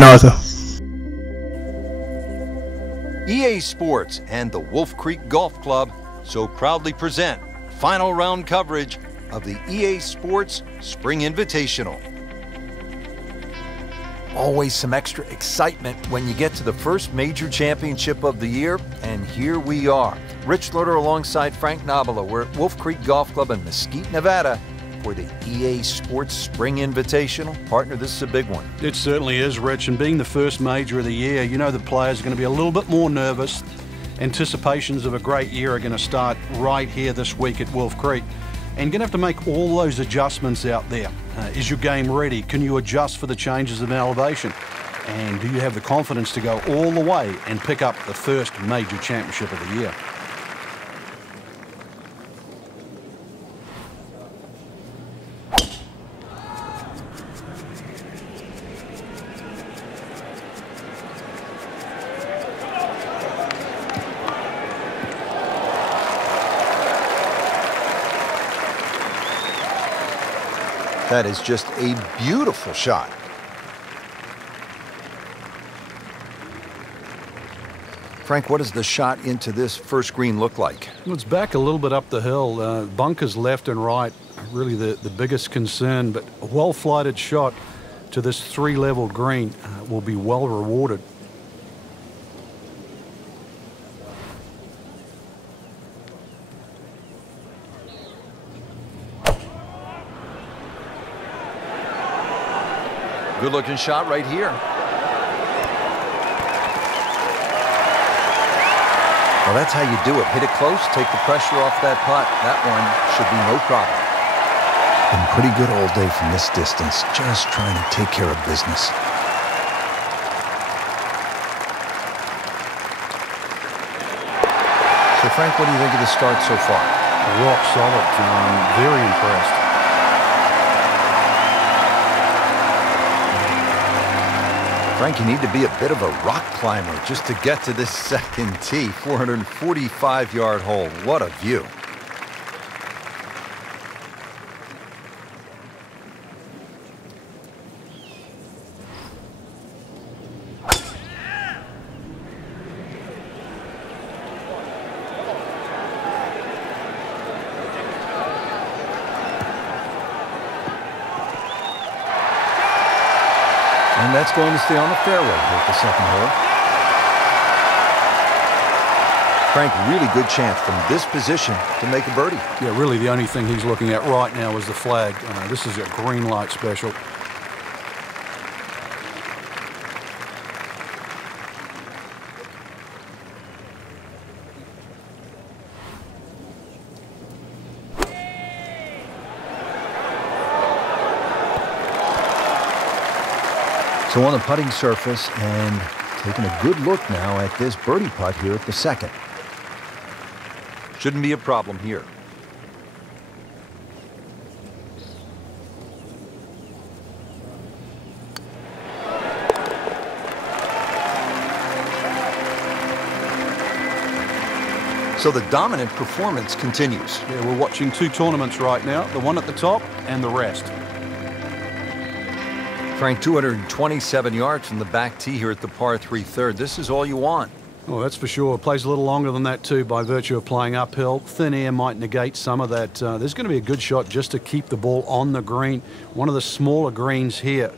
another. EA Sports and the Wolf Creek Golf Club so proudly present final round coverage of the EA Sports Spring Invitational. Always some extra excitement when you get to the first major championship of the year, and here we are. Rich Loader alongside Frank Nobilo. We're at Wolf Creek Golf Club in Mesquite, Nevada for the EA Sports Spring Invitational. Partner, this is a big one. It certainly is, Rich, and being the first major of the year, you know the players are going to be a little bit more nervous. Anticipations of a great year are going to start right here this week at Wolf Creek, and you're going to have to make all those adjustments out there. Is your game ready? Can you adjust for the changes in elevation? And do you have the confidence to go all the way and pick up the first major championship of the year? That is just a beautiful shot. Frank, what does the shot into this first green look like? Well, it's back a little bit up the hill. Bunkers left and right, really the biggest concern, but a well-flighted shot to this three-level green will be well rewarded. Good looking shot right here. Well, that's how you do it. Hit it close, take the pressure off that putt. That one should be no problem. Been pretty good all day from this distance, just trying to take care of business. So, Frank, what do you think of the start so far? Rock solid, John. Very impressed. Frank, you need to be a bit of a rock climber just to get to this second tee. 445-yard hole. What a view. And that's going to stay on the fairway here at the second hole. Frank, really good chance from this position to make a birdie. Yeah, really the only thing he's looking at right now is the flag. This is a green light special. So on the putting surface and taking a good look now at this birdie putt here at the second. Shouldn't be a problem here. So the dominant performance continues. Yeah, we're watching two tournaments right now, the one at the top and the rest. Frank, 227 yards from the back tee here at the par 3 third. This is all you want. Well, that's for sure. Plays a little longer than that, too, by virtue of playing uphill. Thin air might negate some of that. There's going to be a good shot just to keep the ball on the green. One of the smaller greens here.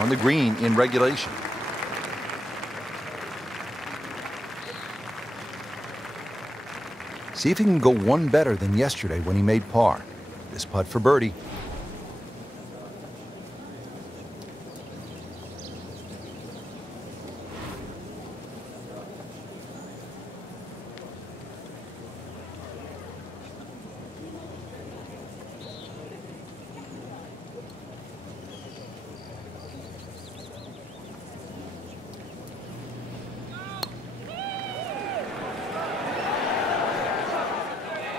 On the green in regulation. See if he can go one better than yesterday when he made par. This putt for birdie.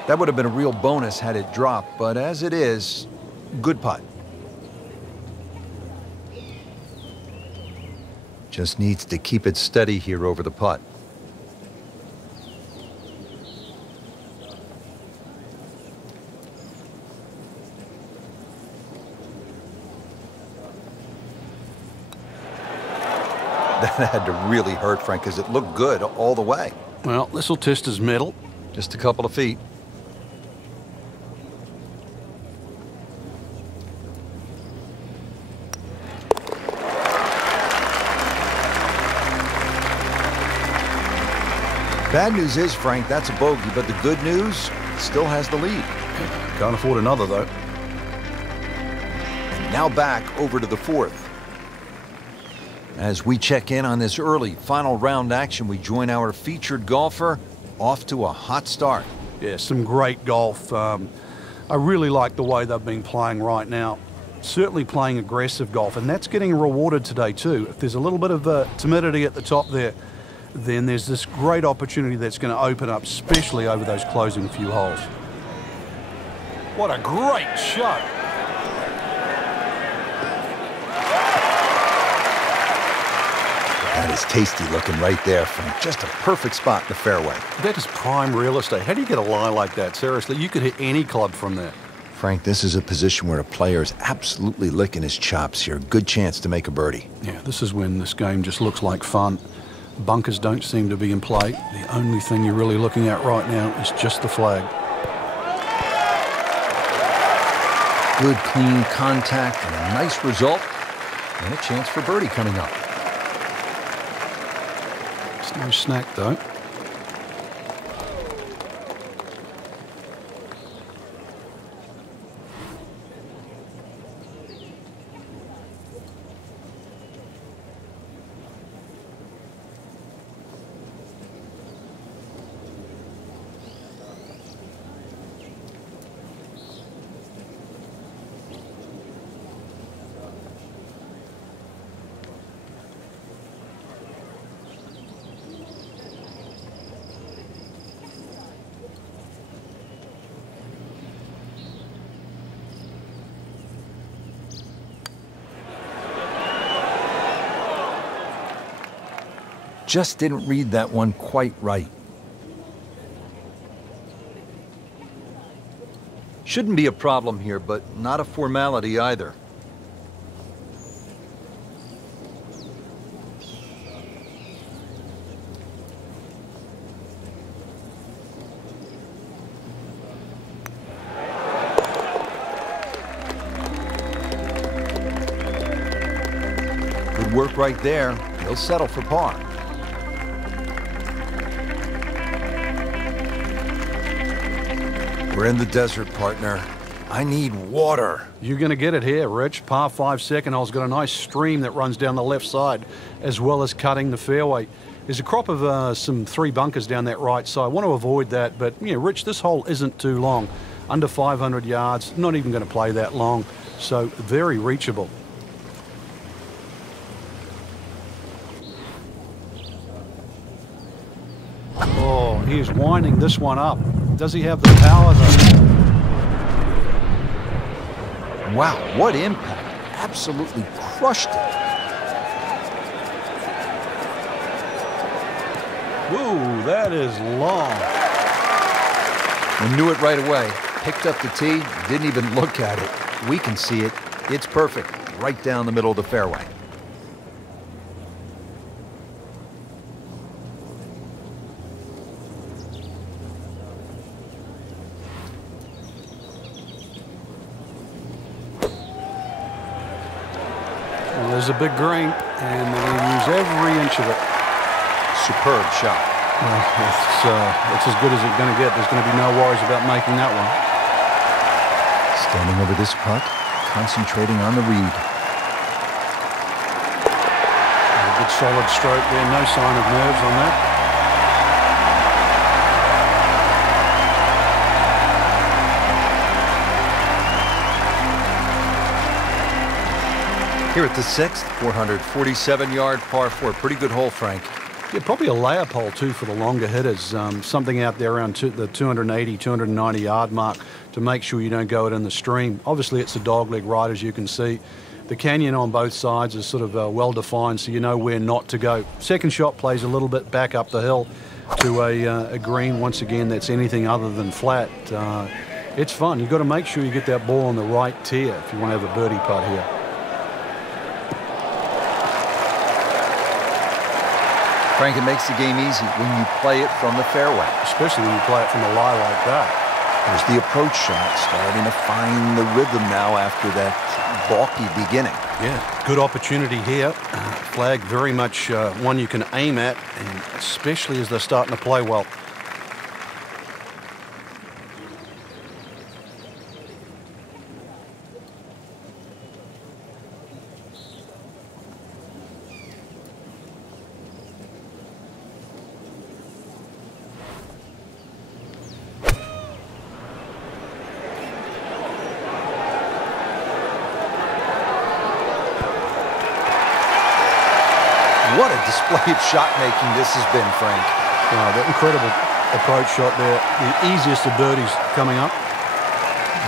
That would have been a real bonus had it dropped, but as it is, good putt. Just needs to keep it steady here over the putt. That had to really hurt, Frank, because it looked good all the way. Well, this will test his mettle. Just a couple of feet. Bad news is, Frank, that's a bogey, but the good news, still has the lead. Can't afford another, though. And now back over to the fourth. As we check in on this early final round action, we join our featured golfer off to a hot start. Yeah, some great golf. I really like the way they've been playing right now. Certainly playing aggressive golf, and that's getting rewarded today too. If there's a little bit of timidity at the top there, then there's this great opportunity that's going to open up, especially over those closing few holes. What a great shot. That is tasty looking right there, Frank. Just a perfect spot in the fairway. That is prime real estate. How do you get a lie like that? Seriously, you could hit any club from there. Frank, this is a position where a player is absolutely licking his chops here. Good chance to make a birdie. Yeah, this is when this game just looks like fun. Bunkers don't seem to be in play. The only thing you're really looking at right now is just the flag. Good, clean contact and a nice result. And a chance for birdie coming up. It's no snack, though. Just didn't read that one quite right. Shouldn't be a problem here, but not a formality either. Good work right there. He'll settle for par. We're in the desert, partner. I need water. You're going to get it here, Rich. Par 5 second hole's got a nice stream that runs down the left side, as well as cutting the fairway. There's a crop of some 3 bunkers down that right side. I want to avoid that, but yeah, Rich, this hole isn't too long. Under 500 yards, not even going to play that long, so very reachable. Oh, he's winding this one up. Does he have the power, though? Wow, what impact. Absolutely crushed it. Ooh, that is long. We knew it right away. Picked up the tee, didn't even look at it. We can see it. It's perfect. Right down the middle of the fairway. There's a big green, and they're going to use every inch of it. Superb shot. Well, it's as good as it's going to get. There's going to be no worries about making that one. Standing over this putt, concentrating on the read. A good solid stroke there. No sign of nerves on that. Here at the 6th, 447-yard par 4. Pretty good hole, Frank. Yeah, probably a layup hole too for the longer hitters. Something out there around the 280, 290 yard mark to make sure you don't go it in the stream. Obviously, it's a dogleg right, as you can see. The canyon on both sides is sort of well defined, so you know where not to go. Second shot plays a little bit back up the hill to a green. Once again, that's anything other than flat. It's fun. You've got to make sure you get that ball on the right tier if you want to have a birdie putt here. Frank, it makes the game easy when you play it from the fairway. Especially when you play it from a lie like that. There's the approach shot, starting to find the rhythm now after that balky beginning. Yeah, good opportunity here. Flag very much one you can aim at, and especially as they're starting to play well. What a display of shot making this has been, Frank. That incredible approach shot there. The easiest of birdies coming up.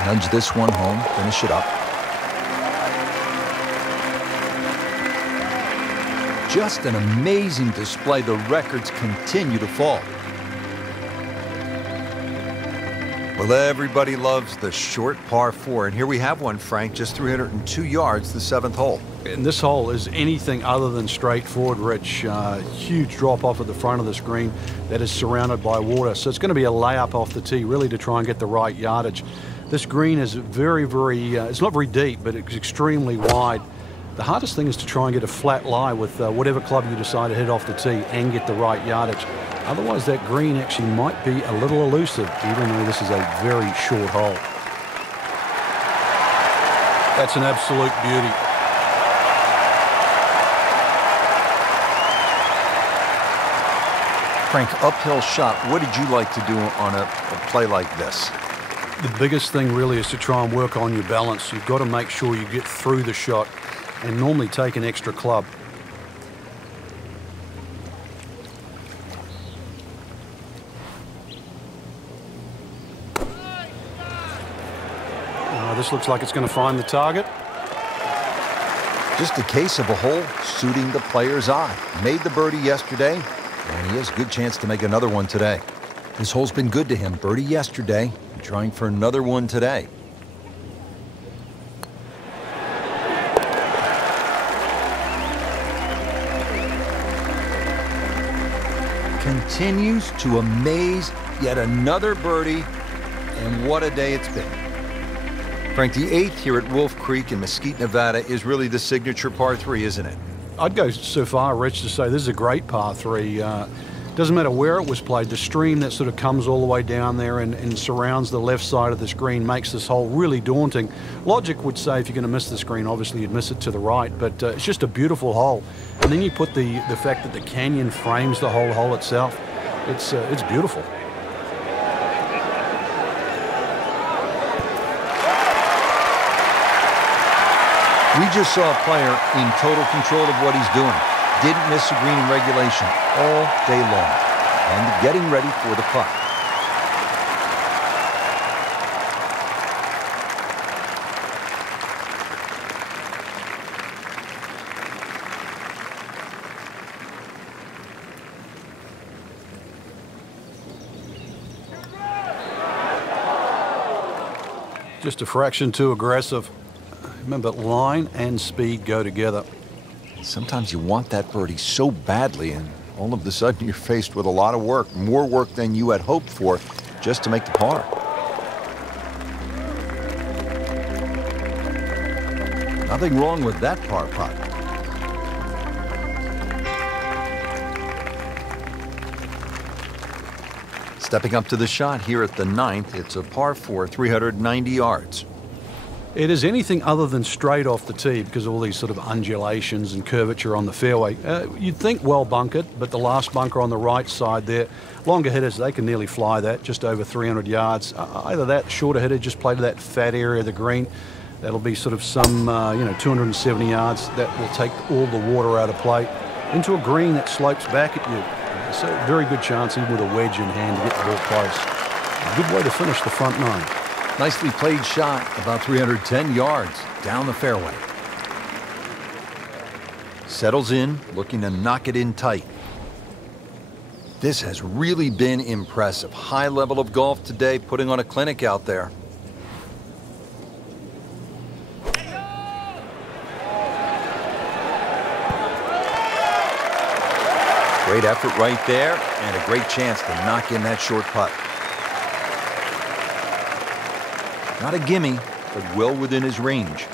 Nudge this one home, finish it up. Just an amazing display. The records continue to fall. Well, everybody loves the short par 4, and here we have one, Frank, just 302 yards, the 7th hole. And this hole is anything other than straightforward, Rich. Huge drop off at the front of the screen that is surrounded by water. So it's going to be a layup off the tee, really, to try and get the right yardage. This green is very, it's not very deep, but it's extremely wide. The hardest thing is to try and get a flat lie with whatever club you decide to hit off the tee and get the right yardage. Otherwise, that green actually might be a little elusive, even though this is a very short hole. That's an absolute beauty. Frank, uphill shot, what did you like to do on a play like this? The biggest thing really is to try and work on your balance. You've got to make sure you get through the shot and normally take an extra club. This looks like it's going to find the target. Just a case of a hole suiting the player's eye. Made the birdie yesterday, and he has a good chance to make another one today. This hole's been good to him. Birdie yesterday, trying for another one today. Continues to amaze. Yet another birdie, and what a day it's been. Frank, the 8th here at Wolf Creek in Mesquite, Nevada is really the signature par 3, isn't it? I'd go so far, Rich, to say this is a great par 3. Doesn't matter where it was played. The stream that sort of comes all the way down there and surrounds the left side of the screen makes this hole really daunting. Logic would say if you're going to miss the screen, obviously you'd miss it to the right, but it's just a beautiful hole. And then you put the fact that the canyon frames the whole hole itself. It's beautiful. We just saw a player in total control of what he's doing. Didn't miss a green in regulation all day long. And getting ready for the putt. Just a fraction too aggressive. Remember, line and speed go together. Sometimes you want that birdie so badly, and all of a sudden you're faced with a lot of work, more work than you had hoped for, just to make the par. Nothing wrong with that par putt. Stepping up to the shot here at the 9th, it's a par 4, 390 yards. It is anything other than straight off the tee because of all these sort of undulations and curvature on the fairway. You'd think well bunkered, but the last bunker on the right side there, longer hitters, they can nearly fly that, just over 300 yards. Either that, shorter hitter, just play to that fat area of the green. That'll be sort of some, 270 yards. That will take all the water out of play. into a green that slopes back at you. It's a very good chance, even with a wedge in hand, to get the ball close. A good way to finish the front nine. Nicely played shot, about 310 yards down the fairway. Settles in, looking to knock it in tight. This has really been impressive. High level of golf today, putting on a clinic out there. Great effort right there, and a great chance to knock in that short putt. Not a gimme, but well within his range.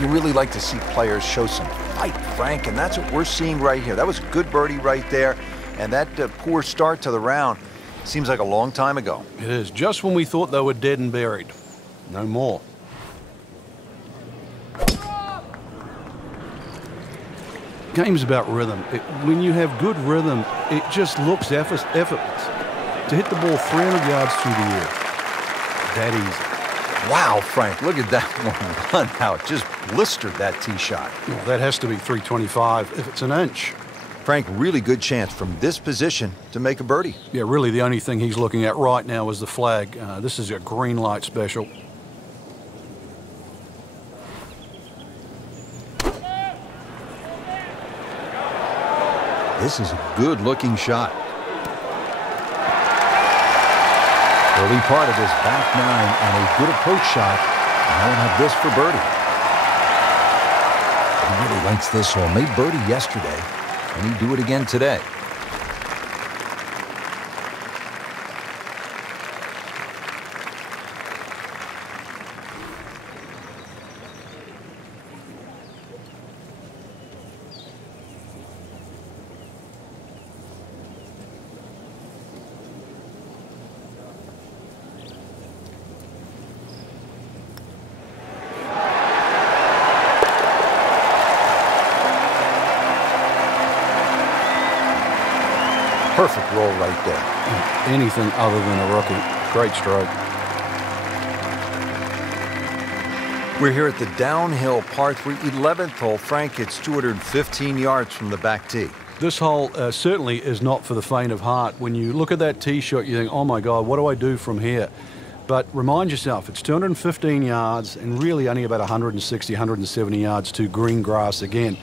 You really like to see players show some fight, Frank, and that's what we're seeing right here. That was a good birdie right there, and that poor start to the round seems like a long time ago. It is, just when we thought they were dead and buried. No more. Game's about rhythm. When you have good rhythm, it just looks effortless. To hit the ball 300 yards through the air, that easy. Wow, Frank, look at that one run out. Just blistered that tee shot. Well, that has to be 325 if it's an inch. Frank, really good chance from this position to make a birdie. Yeah, really the only thing he's looking at right now is the flag. This is a green light special. This is a good-looking shot. Early part of his back nine and a good approach shot. Now we'll have this for birdie. He really likes this hole. Made birdie yesterday, and he'd do it again today. Perfect roll right there. Anything other than a rookie. Great stroke. We're here at the downhill par 3 11th hole. Frank, it's 215 yards from the back tee. This hole certainly is not for the faint of heart. When you look at that tee shot, you think, oh my God, what do I do from here? But remind yourself, it's 215 yards and really only about 160, 170 yards to green grass again.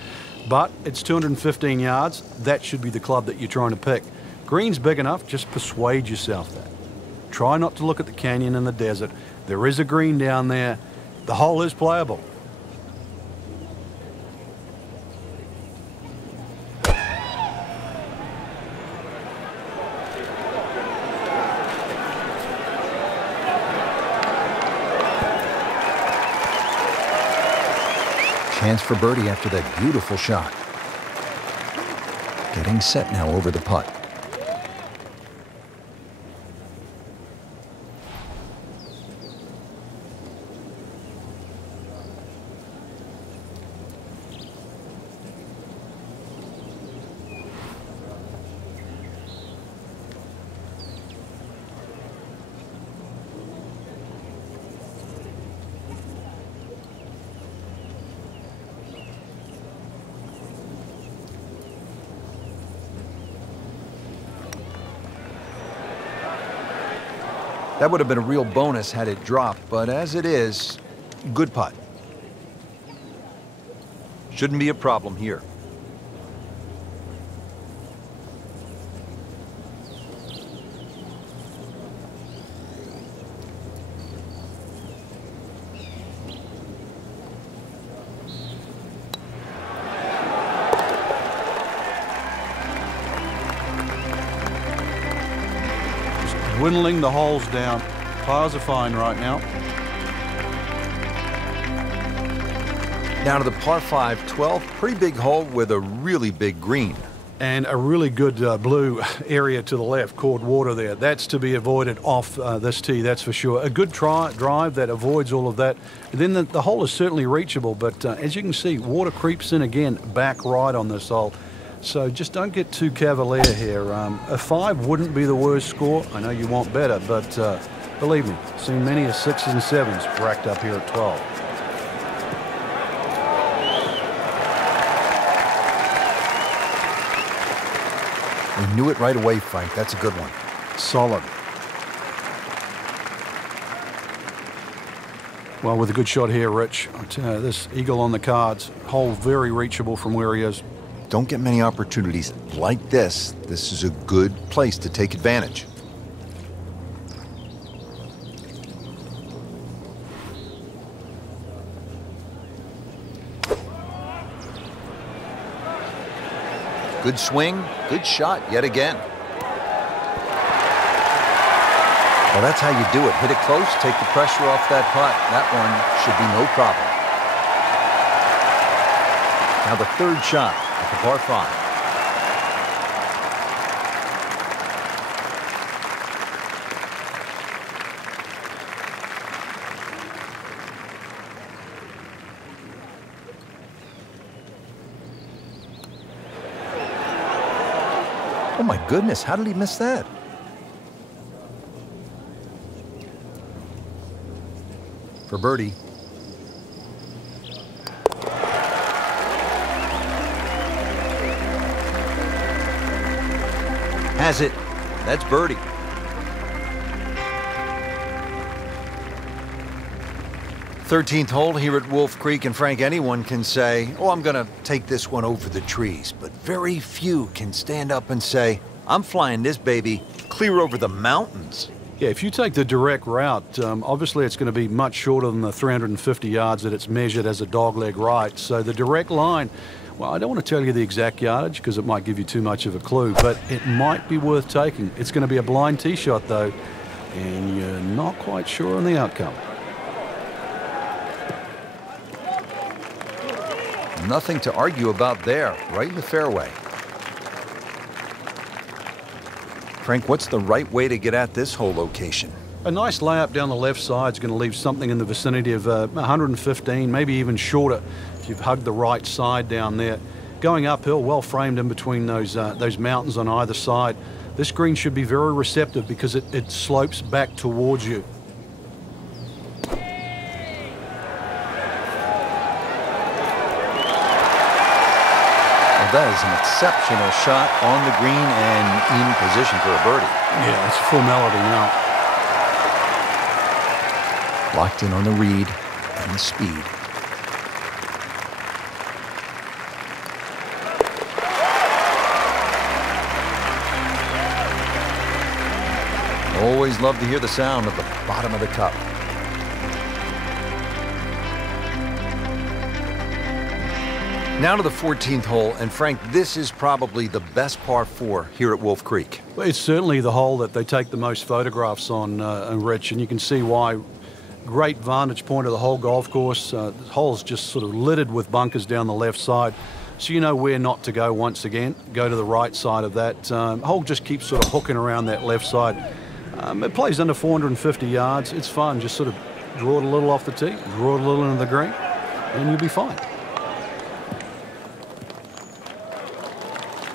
But it's 215 yards. That should be the club that you're trying to pick. Green's big enough, just persuade yourself that. Try not to look at the canyon and the desert. There is a green down there. The hole is playable. Chance for birdie after that beautiful shot. Getting set now over the putt. That would have been a real bonus had it dropped, but as it is, good putt. Shouldn't be a problem here. Dwindling the holes down. Pars are fine right now. Now to the par 5 12, pretty big hole with a really big green. And a really good blue area to the left, called water there. That's to be avoided off this tee, that's for sure. A good drive that avoids all of that. And then the hole is certainly reachable, but as you can see, water creeps in again, back right on this hole. So just don't get too cavalier here. A 5 wouldn't be the worst score. I know you want better, but believe me, seen many a 6s and 7s racked up here at 12. We knew it right away, Frank. That's a good one. Solid. Well, with a good shot here, Rich, I tell you, this eagle on the cards, hole very reachable from where he is. Don't get many opportunities like this. This is a good place to take advantage. Good swing, good shot yet again. Well, that's how you do it. Hit it close, take the pressure off that putt. That one should be no problem. Now the third shot at the par 5. Oh my goodness, how did he miss that? For birdie. Has it. That's birdie. Thirteenth hole here at Wolf Creek, and Frank, anyone can say, oh, I'm going to take this one over the trees. But very few can stand up and say, I'm flying this baby clear over the mountains. Yeah, if you take the direct route, obviously it's going to be much shorter than the 350 yards that it's measured as a dogleg right. So the direct line, well, I don't want to tell you the exact yardage because it might give you too much of a clue, but it might be worth taking. It's going to be a blind tee shot, though, and you're not quite sure on the outcome. Nothing to argue about there, right in the fairway. Frank, what's the right way to get at this whole location? A nice layup down the left side is going to leave something in the vicinity of 115, maybe even shorter if you've hugged the right side down there. Going uphill, well framed in between those mountains on either side. This green should be very receptive because it slopes back towards you. That is an exceptional shot on the green and in position for a birdie. Yeah, it's full melody now. Locked in on the read and the speed. Always love to hear the sound of the bottom of the cup. Now to the 14th hole, and Frank, this is probably the best par 4 here at Wolf Creek. Well, it's certainly the hole that they take the most photographs on, Rich, and you can see why. Great vantage point of the whole golf course. The hole's just sort of littered with bunkers down the left side, so you know where not to go once again. Go to the right side of that. Hole just keeps sort of hooking around that left side. It plays under 450 yards. It's fun. Just sort of draw it a little off the tee, draw it a little into the green, and you'll be fine.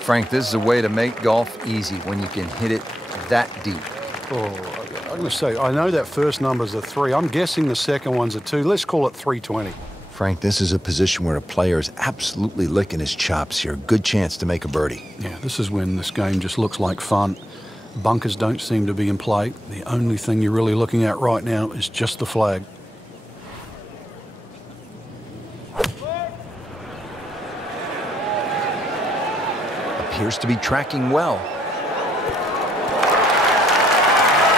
Frank, this is a way to make golf easy when you can hit it that deep. Oh, I'm going to say, I know that first number's a 3. I'm guessing the second one's a 2. Let's call it 320. Frank, this is a position where a player is absolutely licking his chops here. Good chance to make a birdie. Yeah, this is when this game just looks like fun. Bunkers don't seem to be in play. The only thing you're really looking at right now is just the flag. Appears to be tracking well.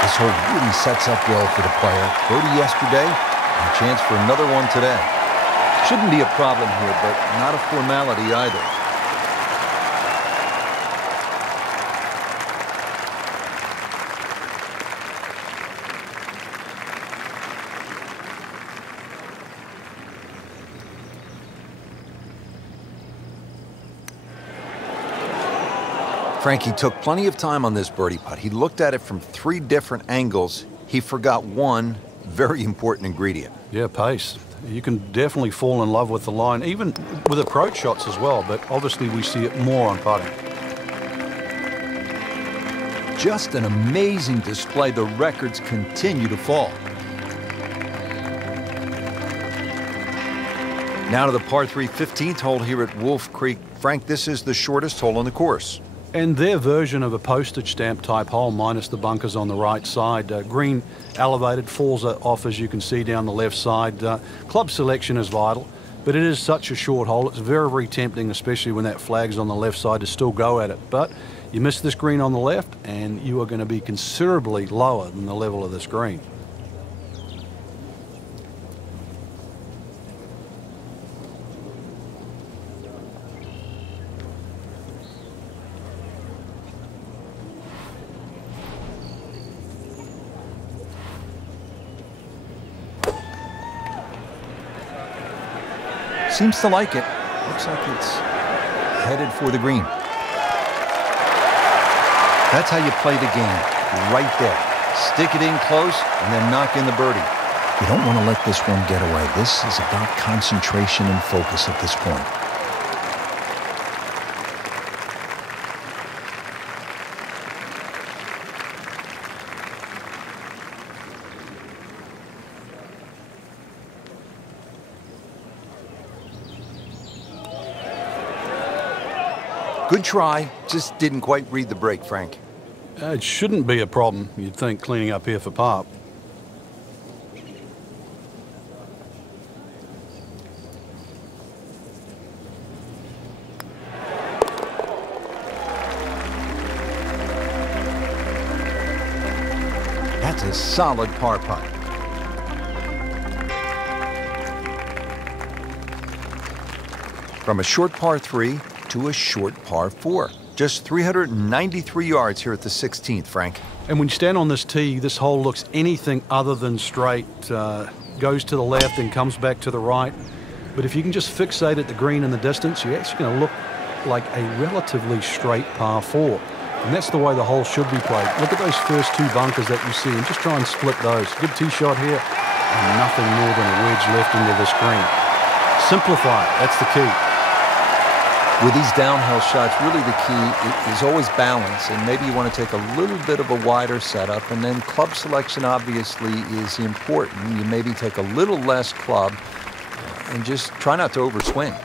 This hole really sets up well for the player. Birdie yesterday, and a chance for another one today. Shouldn't be a problem here, but not a formality either. Frankie took plenty of time on this birdie putt. He looked at it from 3 different angles. He forgot one very important ingredient. Yeah, pace. You can definitely fall in love with the line, even with approach shots as well, but obviously we see it more on putting. Just an amazing display. The records continue to fall. Now to the par 3 15th hole here at Wolf Creek. Frank, this is the shortest hole on the course. And their version of a postage stamp type hole, minus the bunkers on the right side. Green elevated, falls off as you can see down the left side. Club selection is vital, but it is such a short hole. It's very, very tempting, especially when that flag's on the left side, to still go at it. But you miss this green on the left and you are going to be considerably lower than the level of this green. Seems to like it. Looks like it's headed for the green. That's how you play the game, right there. Stick it in close and then knock in the birdie. You don't want to let this one get away. This is about concentration and focus at this point. Good try, just didn't quite read the break, Frank. It shouldn't be a problem, you'd think, cleaning up here for par. That's a solid par putt. From a short par 3 to a short par 4. Just 393 yards here at the 16th, Frank. And when you stand on this tee, this hole looks anything other than straight. Goes to the left and comes back to the right. But if you can just fixate at the green in the distance, you're actually going to look like a relatively straight par 4. And that's the way the hole should be played. Look at those first two bunkers that you see and just try and split those. Good tee shot here and nothing more than a wedge left into this green. Simplify, that's the key. With these downhill shots, really the key is always balance, and maybe you want to take a little bit of a wider setup, and then club selection obviously is important. You maybe take a little less club and just try not to overswing.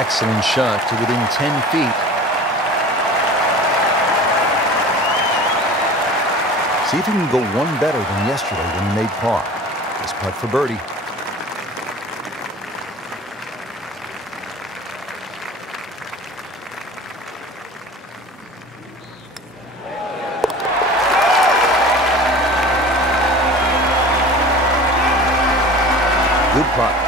Excellent shot to within 10 feet. See if you can go one better than yesterday when you made par. This putt for birdie. Good putt.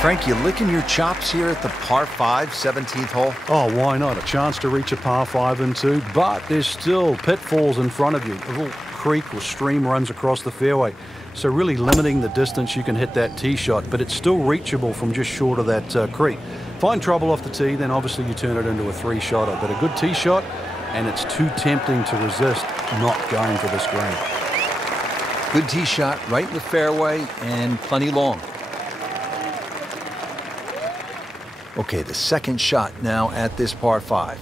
Frank, you licking your chops here at the par 5, 17th hole? Oh, why not? A chance to reach a par 5 and 2, but there's still pitfalls in front of you. A little creek or stream runs across the fairway. So really limiting the distance you can hit that tee shot, but it's still reachable from just short of that creek. Find trouble off the tee, then obviously you turn it into a 3-shotter. But a good tee shot, and it's too tempting to resist not going for this green. Good tee shot, right in the fairway, and plenty long. Okay, the second shot now at this par 5.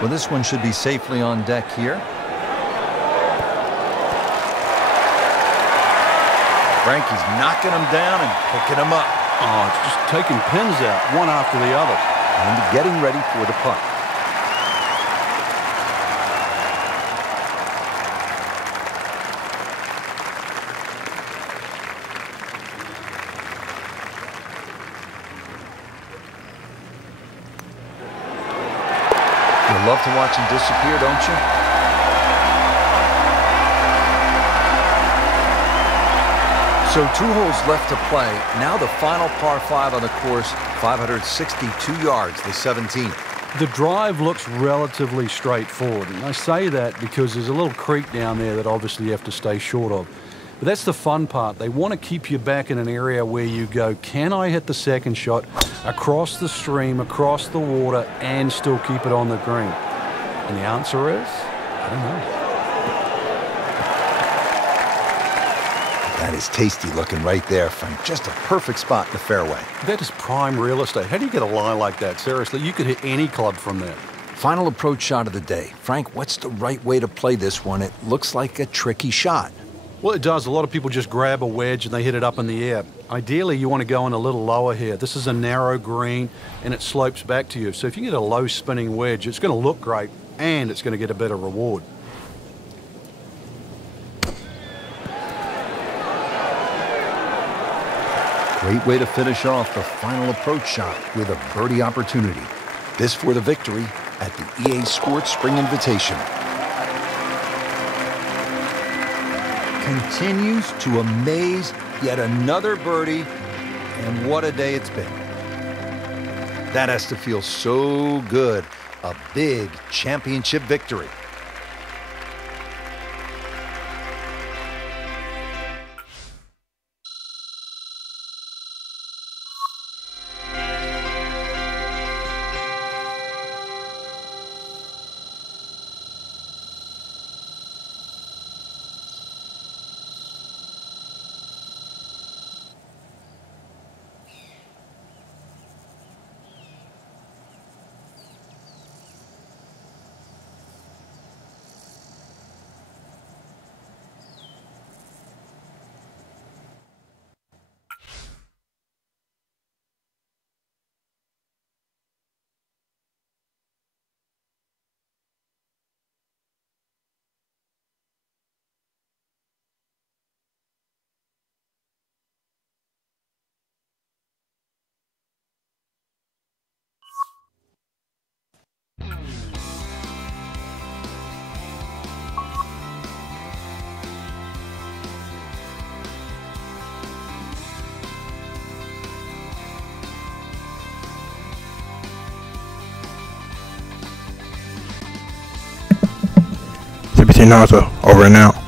Well, this one should be safely on deck here. Frankie's knocking them down and picking them up. Oh, it's just taking pins out, one after the other. And getting ready for the putt. You love to watch him disappear, don't you? So 2 holes left to play. Now the final par 5 on the course, 562 yards, the 17th. The drive looks relatively straightforward, and I say that because there's a little creek down there that obviously you have to stay short of. But that's the fun part. They want to keep you back in an area where you go, can I hit the second shot across the stream, across the water, and still keep it on the green? And the answer is, I don't know. That is tasty looking right there, Frank. Just a perfect spot in the fairway. That is prime real estate. How do you get a lie like that? Seriously, you could hit any club from there. Final approach shot of the day. Frank, what's the right way to play this one? It looks like a tricky shot. Well, it does. A lot of people just grab a wedge and they hit it up in the air. Ideally, you want to go in a little lower here. This is a narrow green and it slopes back to you. So if you get a low spinning wedge, it's going to look great and it's going to get a better reward. Great way to finish off the final approach shot with a birdie opportunity. This for the victory at the EA Sports Spring Invitation. Continues to amaze, yet another birdie, and what a day it's been. That has to feel so good. A big championship victory. CBT Naruto, over and out.